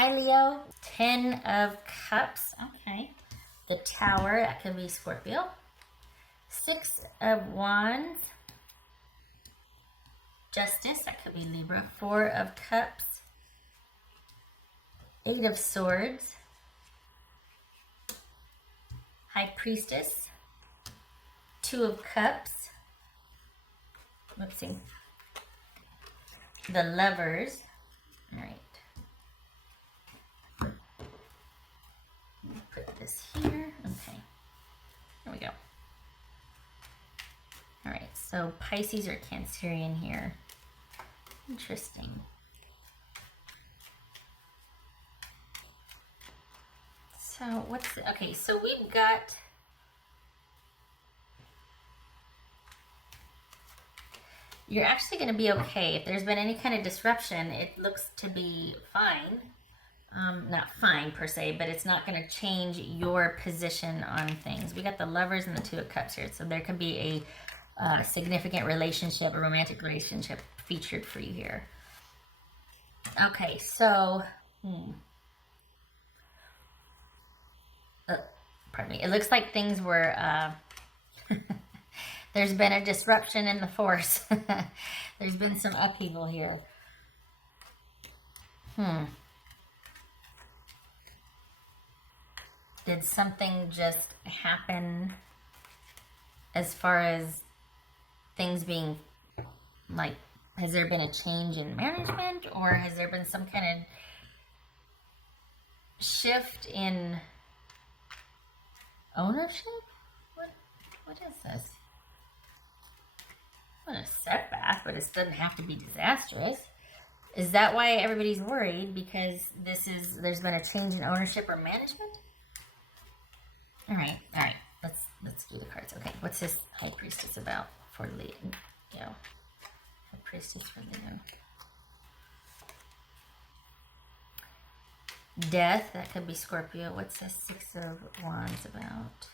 Hi, Leo. 10 of Cups. Okay. The Tower, that could be Scorpio. 6 of Wands. Justice, that could be Libra. 4 of Cups. 8 of Swords. High Priestess. 2 of Cups. Let's see. The Lovers. All right. Put this here. Okay. There we go. All right. So Pisces or Cancerian here. Interesting. So what's the, okay? So we've got. You're actually going to be okay. If there's been any kind of disruption, it looks to be fine. Not fine per se, but it's not going to change your position on things. We got the Lovers and the 2 of Cups here. So there could be a significant relationship, a romantic relationship featured for you here. Okay, so, pardon me. It looks like things were, there's been a disruption in the force. There's been some upheaval here. Did something just happen as far as things being like, has there been a change in management, or has there been some kind of shift in ownership? What is this? Not a setback, but it doesn't have to be disastrous. Is that why everybody's worried? Because there's been a change in ownership or management? All right. Let's do the cards. Okay, what's this High Priestess about for Leo? High Priestess for Leo. Death, that could be Scorpio. What's this 6 of Wands about?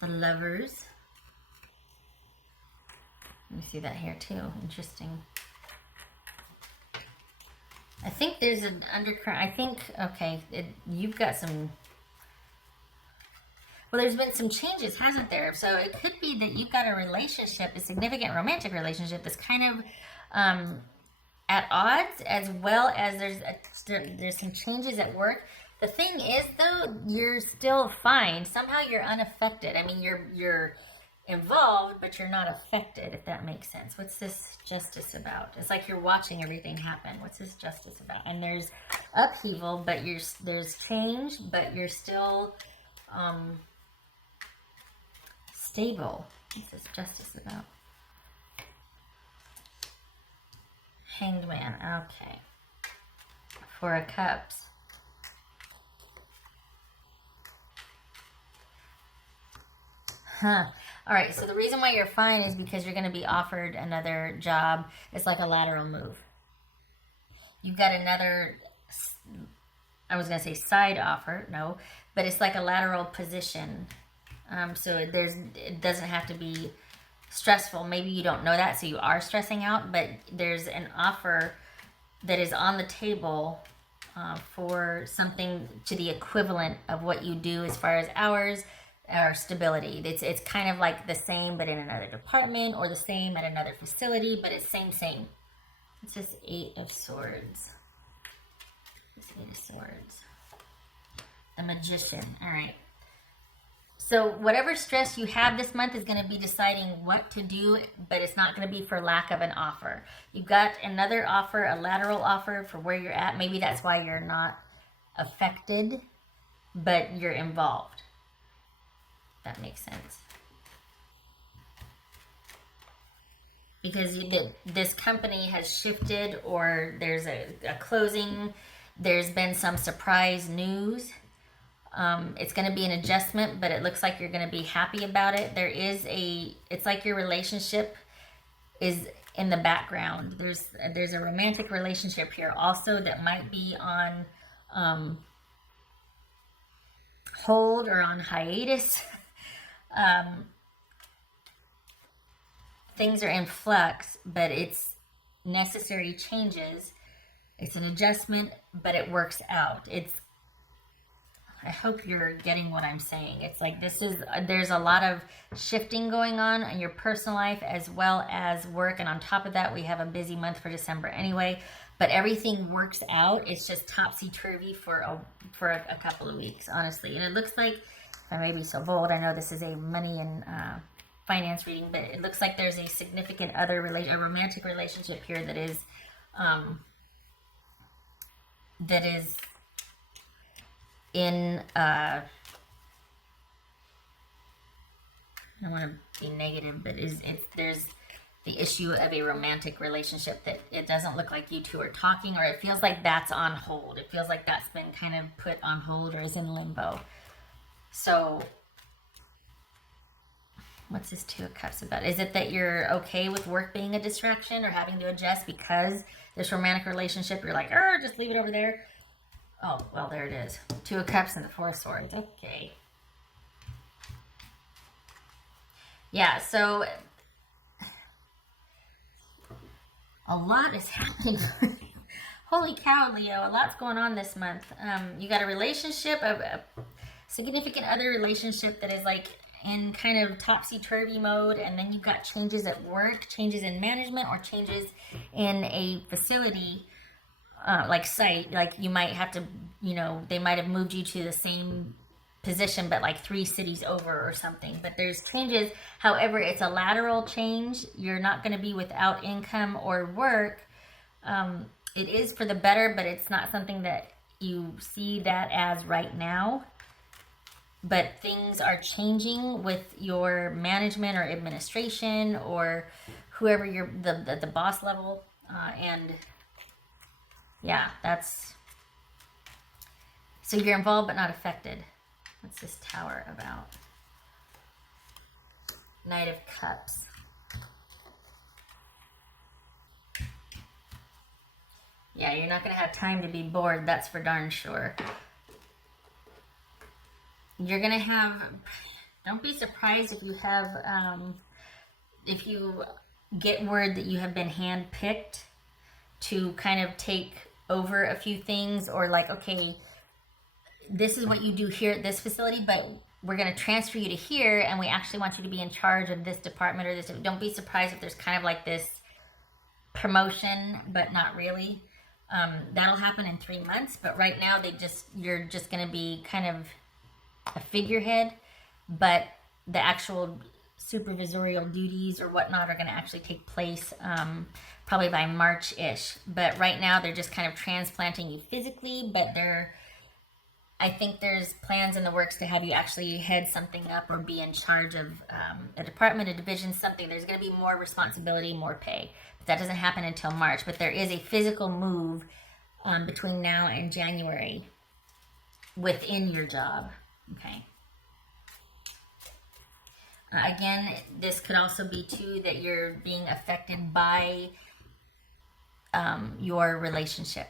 The Lovers. Let me see that here too. Interesting. I think there's an undercurrent. I think, okay, you've got some. Well, there's been some changes, hasn't there? So it could be that you've got a relationship, a significant romantic relationship that's kind of at odds, as well as there's some changes at work. The thing is, though, you're still fine. Somehow you're unaffected. I mean, you're involved, but you're not affected, if that makes sense. What's this Justice about? It's like you're watching everything happen. What's this Justice about? And there's upheaval, but there's change, but you're still stable. What's this Justice about? Hanged Man. Okay. 4 of Cups. All right, so the reason why you're fine is because you're going to be offered another job. It's like a lateral move. You've got another, I was going to say side offer, no, but it's like a lateral position. So it doesn't have to be stressful. Maybe you don't know that, so you are stressing out, but there's an offer that is on the table for something to the equivalent of what you do as far as hours or stability. It's kind of like the same, but in another department, or the same at another facility, but it's same. It's this 8 of Swords. This 8 of Swords. The Magician. All right. So whatever stress you have this month is going to be deciding what to do, but it's not going to be for lack of an offer. You've got another offer, a lateral offer for where you're at. Maybe that's why you're not affected, but you're involved. That makes sense. Because this company has shifted, or there's a closing, there's been some surprise news. It's going to be an adjustment, but it looks like you're going to be happy about it. It's like your relationship is in the background. There's a romantic relationship here also that might be on hold or on hiatus. Things are in flux, but it's necessary changes It's an adjustment, but it works out. I hope you're getting what I'm saying. It's like there's a lot of shifting going on in your personal life as well as work. And on top of that, we have a busy month for December anyway. But everything works out. It's just topsy-turvy for a couple of weeks, honestly. And it looks like, if I may be so bold, I know this is a money and finance reading, but it looks like there's a significant other a romantic relationship here that is in I don't want to be negative, but there's the issue of a romantic relationship that it doesn't look like you two are talking, or it feels like that's on hold. It feels like that's been kind of put on hold or is in limbo. So what's this Two of Cups about? Is it that you're okay with work being a distraction or having to adjust because this romantic relationship, you're like, just leave it over there? Oh, well, there it is. Two of Cups and the Four of Swords. Okay. Yeah, so a lot is happening. Holy cow, Leo. A lot's going on this month. You got a relationship, a significant other relationship that is like in kind of topsy-turvy mode, and then you've got changes at work, changes in management, or changes in a facility like site. Like you might have to, they might have moved you to the same position but like 3 cities over or something. But there's changes. However, it's a lateral change. You're not going to be without income or work. It is for the better, but it's not something that you see that as right now. But things are changing with your management or administration or whoever you're the boss level, and yeah, that's so you're involved but not affected. What's this Tower about? Knight of Cups. Yeah, you're not going to have time to be bored, that's for darn sure. You're going to have, don't be surprised if you have, if you get word that you have been handpicked to kind of take over a few things, or like, okay, this is what you do here at this facility, but we're going to transfer you to here, and we actually want you to be in charge of this department or this. Don't be surprised if there's kind of like this promotion, but not really. That'll happen in 3 months, but right now you're just going to be kind of a figurehead, but the actual supervisorial duties or whatnot are going to actually take place probably by March-ish. But right now they're just kind of transplanting you physically, but I think there's plans in the works to have you actually head something up or be in charge of a department, a division, something. There's going to be more responsibility, more pay. But that doesn't happen until March. But there is a physical move between now and January within your job. Okay. Again, this could also be too that you're being affected by your relationship.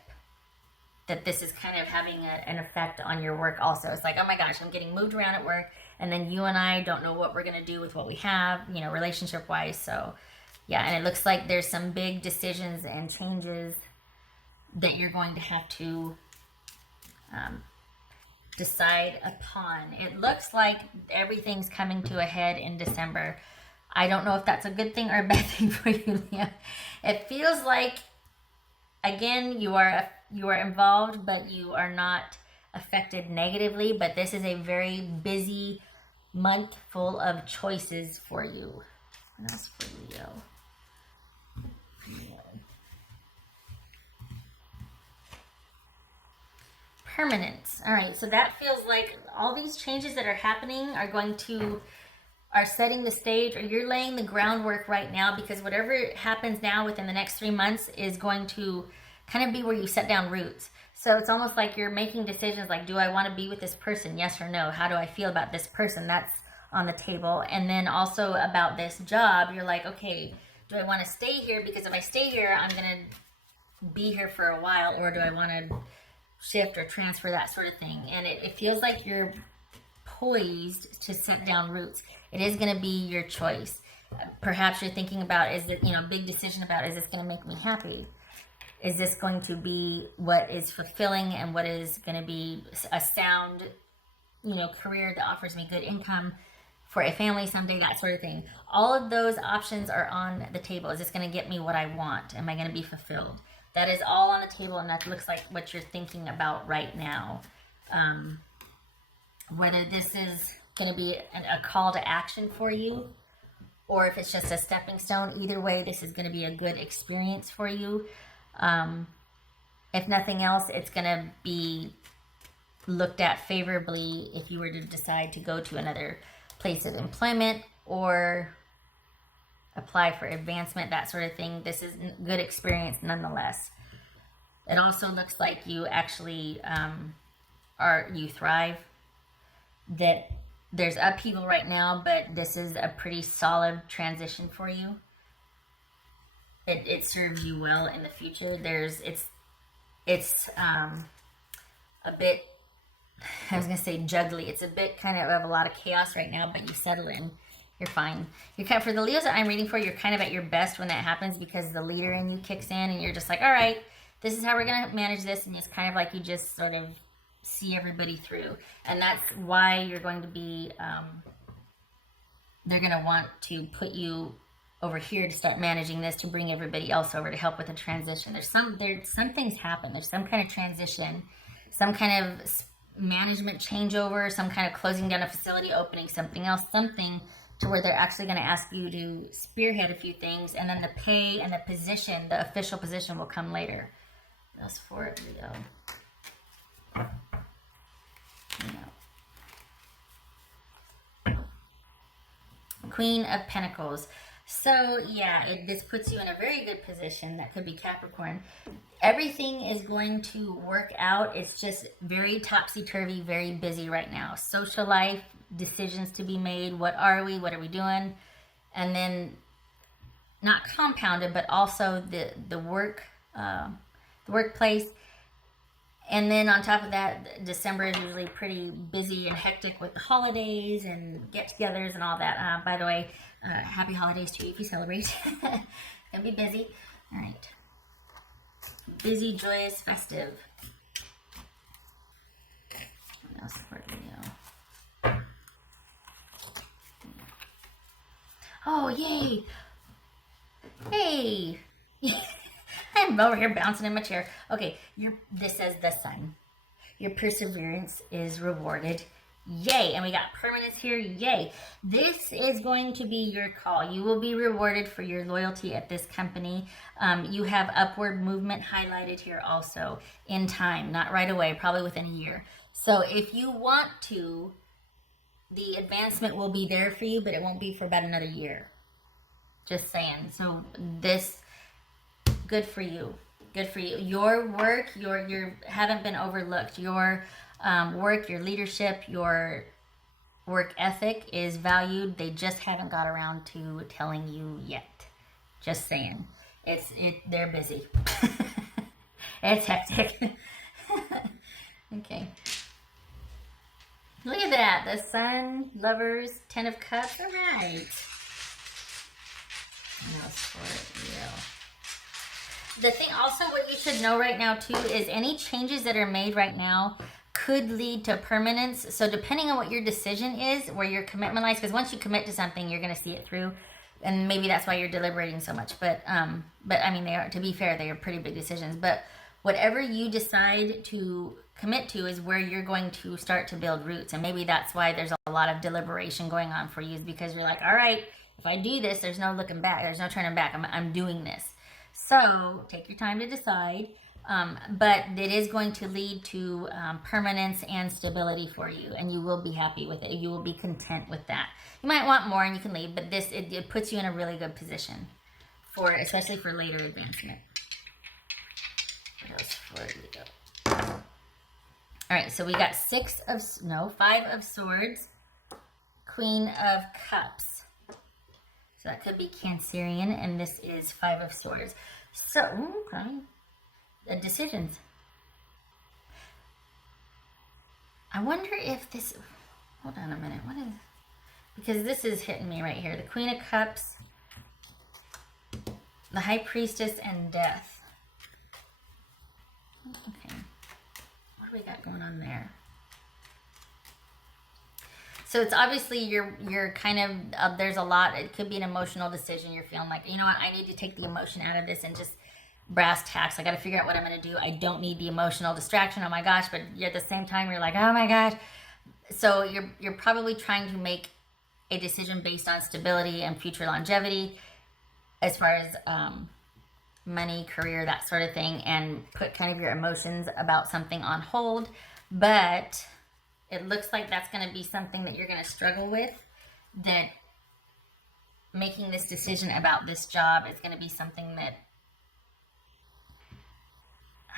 That this is kind of having an effect on your work also. It's like, oh my gosh, I'm getting moved around at work, and then you and I don't know what we're going to do with what we have, relationship-wise. So, yeah, and it looks like there's some big decisions and changes that you're going to have to decide upon. It looks like everything's coming to a head in December. I don't know if that's a good thing or a bad thing for you, Leah. It feels like, again, you are involved, but you are not affected negatively. But this is a very busy month full of choices for you. What else for Leo? Permanence. All right, so that feels like all these changes that are happening are setting the stage, or you're laying the groundwork right now, because whatever happens now within the next 3 months is going to kind of be where you set down roots. So it's almost like you're making decisions like, do I want to be with this person? Yes or no? How do I feel about this person? That's on the table. And then also about this job, you're like, okay, do I want to stay here? Because if I stay here, I'm going to be here for a while, or do I want to shift or transfer, that sort of thing. And it feels like you're poised to set down roots. It is going to be your choice. Perhaps you're thinking about, is it, big decision about, is this going to make me happy? Is this going to be what is fulfilling and what is going to be a sound, career that offers me good income for a family someday, that sort of thing. All of those options are on the table. Is this going to get me what I want? Am I going to be fulfilled? That is all on the table, and that looks like what you're thinking about right now. Whether this is going to be a call to action for you, or if it's just a stepping stone, either way, this is going to be a good experience for you. If nothing else, it's going to be looked at favorably if you were to decide to go to another place of employment or apply for advancement, that sort of thing. This is good experience nonetheless. It also looks like you actually you thrive, that there's upheaval right now, but this is a pretty solid transition for you. It serves you well in the future. It's a bit, I was gonna say juggly. It's a bit kind of a lot of chaos right now, but you settle in. You're fine. For the Leos that I'm reading for, you're kind of at your best when that happens, because the leader in you kicks in and you're just like, all right, this is how we're gonna manage this, and it's kind of like you just sort of see everybody through. And that's why you're going to be, they're gonna want to put you over here to start managing this, to bring everybody else over to help with the transition. There's some things happen. There's some kind of transition, some kind of management changeover, some kind of closing down a facility, opening something else, something to where they're actually going to ask you to spearhead a few things, and then the pay and the position, the official position, will come later. That's for Leo. Queen of Pentacles. So yeah, this puts you in a very good position. That could be Capricorn. Everything is going to work out. It's just very topsy-turvy, very busy right now. Social life, decisions to be made. What are we doing? And then not compounded, but also the workplace. And then on top of that, December is usually pretty busy and hectic with the holidays and get-togethers and all that. By the way, happy holidays to you if you celebrate. Gonna be busy. All right. Busy, joyous, festive. What else for Leo? Oh, yay! Hey! I'm over here bouncing in my chair. Okay, this says the Sun. Your perseverance is rewarded. Yay! And we got permanence here. Yay! This is going to be your call. You will be rewarded for your loyalty at this company. You have upward movement highlighted here also, in time, not right away, probably within a year. So if you want to, the advancement will be there for you, but it won't be for about another year. Just saying. So this, good for you. Good for you. Your work, you haven't been overlooked. Your work, your leadership, your work ethic is valued. They just haven't got around to telling you yet. Just saying. They're busy. It's hectic. Okay. Look at that. The Sun, Lovers, 10 of Cups. All right. What else for you? The thing also, what you should know right now too, is any changes that are made right now could lead to permanence. So depending on what your decision is, where your commitment lies, because once you commit to something, you're going to see it through, and maybe that's why you're deliberating so much. But I mean, they are, to be fair, they are pretty big decisions. But whatever you decide to commit to is where you're going to start to build roots. And maybe that's why there's a lot of deliberation going on for you, is because you're like, all right, if I do this, there's no looking back. There's no turning back. I'm doing this. So take your time to decide. But it is going to lead to permanence and stability for you, and you will be happy with it. You will be content with that. You might want more and you can leave, but it puts you in a really good position, especially for later advancement. What else for you? All right, so we got 5 of Swords, Queen of Cups. So that could be Cancerian, and this is 5 of Swords. So, okay. The decisions. I wonder if this, hold on a minute, what is, because this is hitting me right here. The Queen of Cups, the High Priestess, and Death. Okay. What do we got going on there? So it's obviously you're kind of, there's a lot. It could be an emotional decision. You're feeling like, you know what, I need to take the emotion out of this and just brass tacks. I got to figure out what I'm going to do. I don't need the emotional distraction. Oh my gosh. But at the same time, you're like, oh my gosh. So you're probably trying to make a decision based on stability and future longevity as far as money, career, that sort of thing, and put kind of your emotions about something on hold. But it looks like that's going to be something that you're going to struggle with, that making this decision about this job is going to be something that,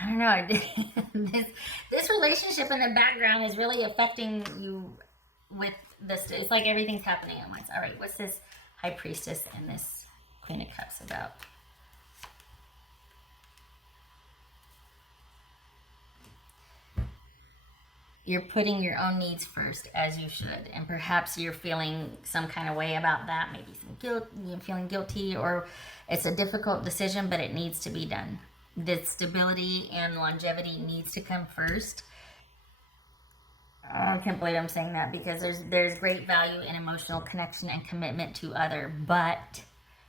I don't know, this relationship in the background is really affecting you with this. It's like everything's happening at once. All right, what's this High Priestess and this Queen of Cups about? You're putting your own needs first, as you should, and perhaps you're feeling some kind of way about that, maybe some guilt, you're feeling guilty, or it's a difficult decision, but it needs to be done. The stability and longevity needs to come first. Oh, I can't believe I'm saying that, because there's great value in emotional connection and commitment to other, but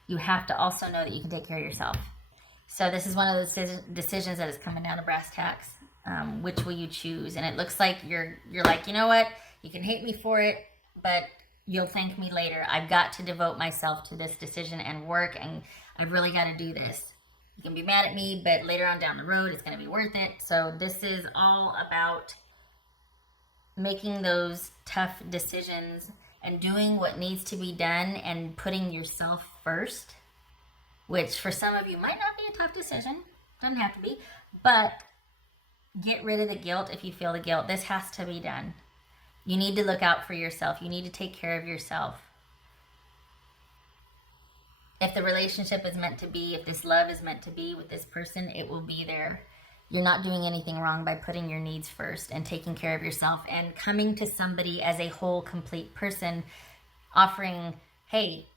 you have to also know that you can take care of yourself. So this is one of those decisions that is coming down to brass tacks. Which will you choose? And it looks like you're like, you know what? You can hate me for it, but you'll thank me later. I've got to devote myself to this decision and work, and I've really got to do this. You can be mad at me, but later on down the road, it's going to be worth it. So this is all about making those tough decisions and doing what needs to be done and putting yourself first, which for some of you might not be a tough decision. Doesn't have to be, but get rid of the guilt if you feel the guilt. This has to be done. You need to look out for yourself. You need to take care of yourself. If the relationship is meant to be, if this love is meant to be with this person, it will be there. You're not doing anything wrong by putting your needs first and taking care of yourself and coming to somebody as a whole, complete person, offering, hey,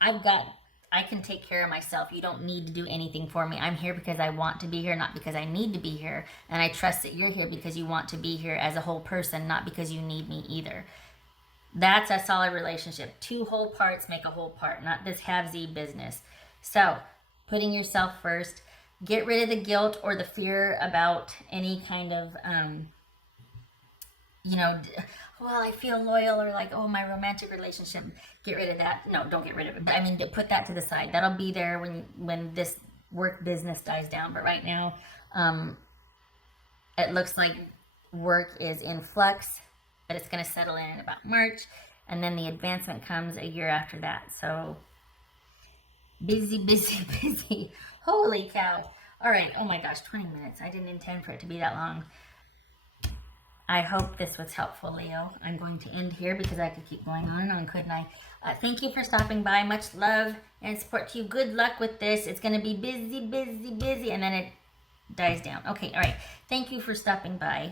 I can take care of myself. You don't need to do anything for me. I'm here because I want to be here, not because I need to be here. And I trust that you're here because you want to be here as a whole person, not because you need me either. That's a solid relationship. Two whole parts make a whole part, not this halvesy business. So, putting yourself first. Get rid of the guilt or the fear about any kind of, well, I feel loyal, or like, oh, my romantic relationship. Get rid of that. No, don't get rid of it. But I mean, put that to the side. That'll be there when this work business dies down. But right now, it looks like work is in flux, but it's going to settle in about March. And then the advancement comes a year after that. So busy, busy, busy. Holy cow. All right. Oh my gosh, 20 minutes. I didn't intend for it to be that long. I hope this was helpful, Leo. I'm going to end here because I could keep going on and on, couldn't I? Thank you for stopping by. Much love and support to you. Good luck with this. It's going to be busy, busy, busy, and then it dies down. Okay, all right. Thank you for stopping by.